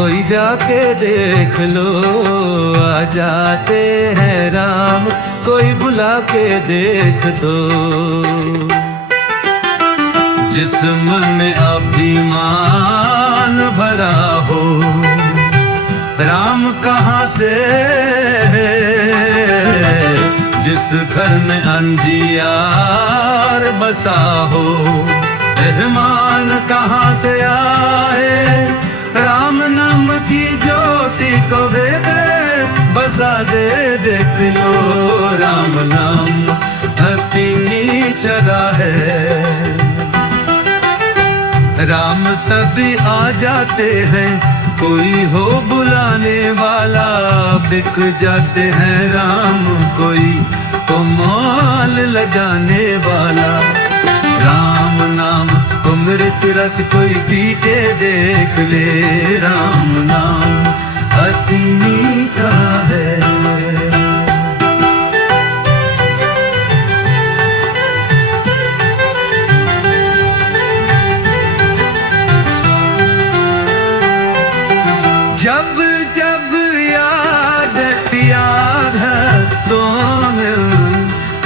कोई जाके देख लो, आ जाते हैं राम, कोई बुला के देख दो। जिस्म में अभिमान भरा हो, राम कहाँ से है? जिस घर में अंधियार बसा हो, रहमान कहाँ से आए? राम नाम की ज्योति को दे बसा दे, देख लो राम नाम अपनी चरा है। राम तभी आ जाते हैं, कोई हो बुलाने वाला, बिक जाते हैं राम, कोई तो माल लगाने वाला। राम नाम अमृत रस कोई पी के देख ले, राम नाम अति मीठा है। जब जब याद याद है तो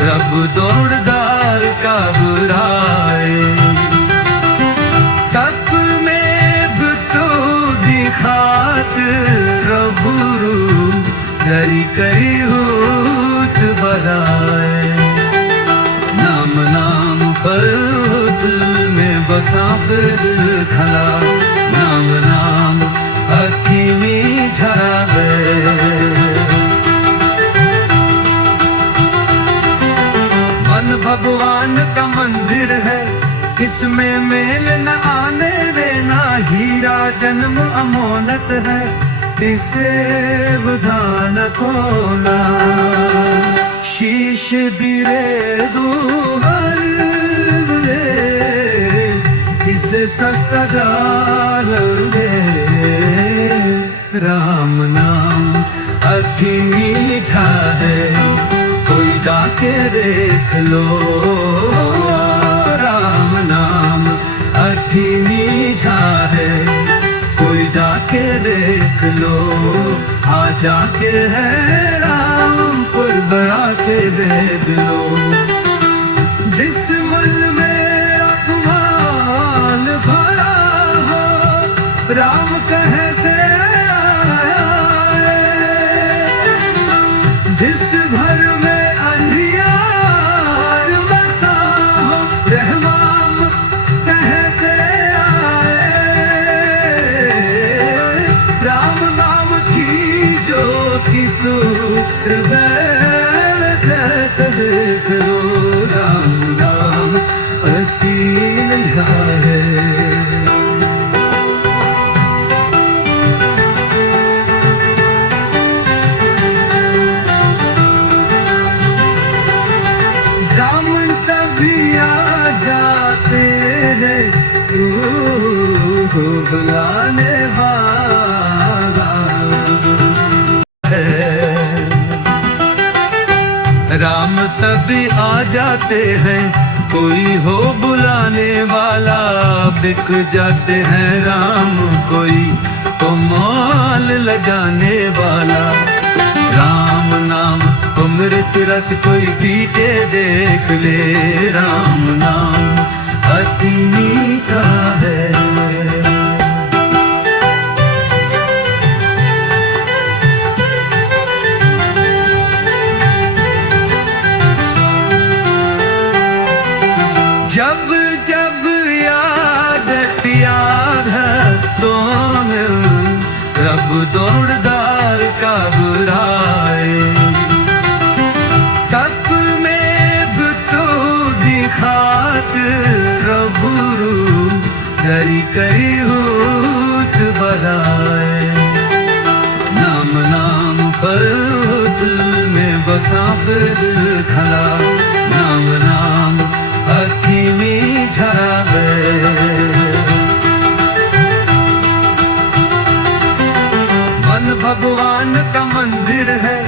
रब दौड़दार का बुराए, तप में तो दिखात रबुरु करी करी हुत बराए। नाम नाम पर दिल में बसा फिर खला, नाम नाम अखी में झरा है। मन भगवान का मंदिर है, इसमें मेल न आने देना, हीरा जन्म अमोनत है, इसे बुधान खोना। शीश दिरे दूहर ले, इसे सस्ता जाल ले। राम नाम अति मीठा है, कोई जाके देख लो, राम नाम अति मीठा है, कोई जाके देख लो। आ जाके है राम, कोई बड़ा के देख लो। जिस मन में अपमान भरा हो, राम कहे से आए। जिस घर में अंधियार बसा हो, रहमान कहे से आए। राम नाम की ज्योति तू हृदय से देख लो, राम नाम अति मीठा है। जामुन तभी आ जाते हैं, तू बुलाने वाला है। राम तभी आ जाते हैं, कोई हो बुलाने वाला, बिक जाते हैं राम, कोई तो माल लगाने वाला। राम नाम अमृत रस कोई पी के देख ले, राम नाम अति मीठा है। जब जब याद याद है तो रब दौड़दार का बुराए, तप में तो दिखात रबुरु करी करी हुत बराए। नाम नाम पर दिल में बसा फिर खला, नाम नाम अखी में झरा है। मन भगवान का मंदिर है,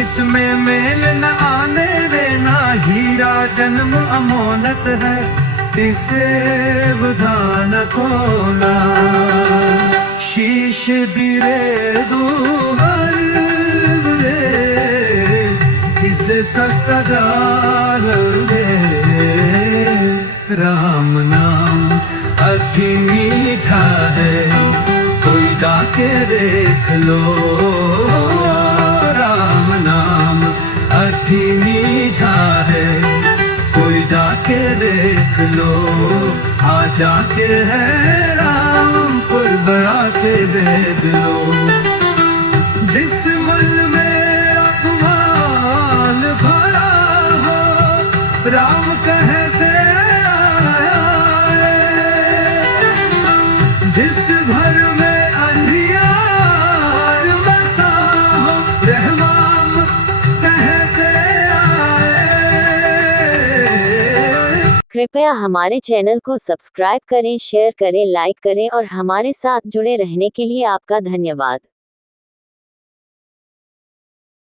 इसमें मेल न आने देना, हीरा जन्म अमोनत है, इसे बुधान खोना। शीश दिरे दूहर रे किसे सस्ता जाल रे राम नाम अभी मीठा है कोई डाके देख लो राम नाम अभी मीठा है कोई डाके देख लो आ जाके है रामपुर बड़ा के देख लो जिस मन में अपमान भरा हो राम कहे से आया जिस घर में अंधियार बसा हो रहमान कहे से कृपया हमारे चैनल को सब्सक्राइब करें, शेयर करें, लाइक करें और हमारे साथ जुड़े रहने के लिए आपका धन्यवाद।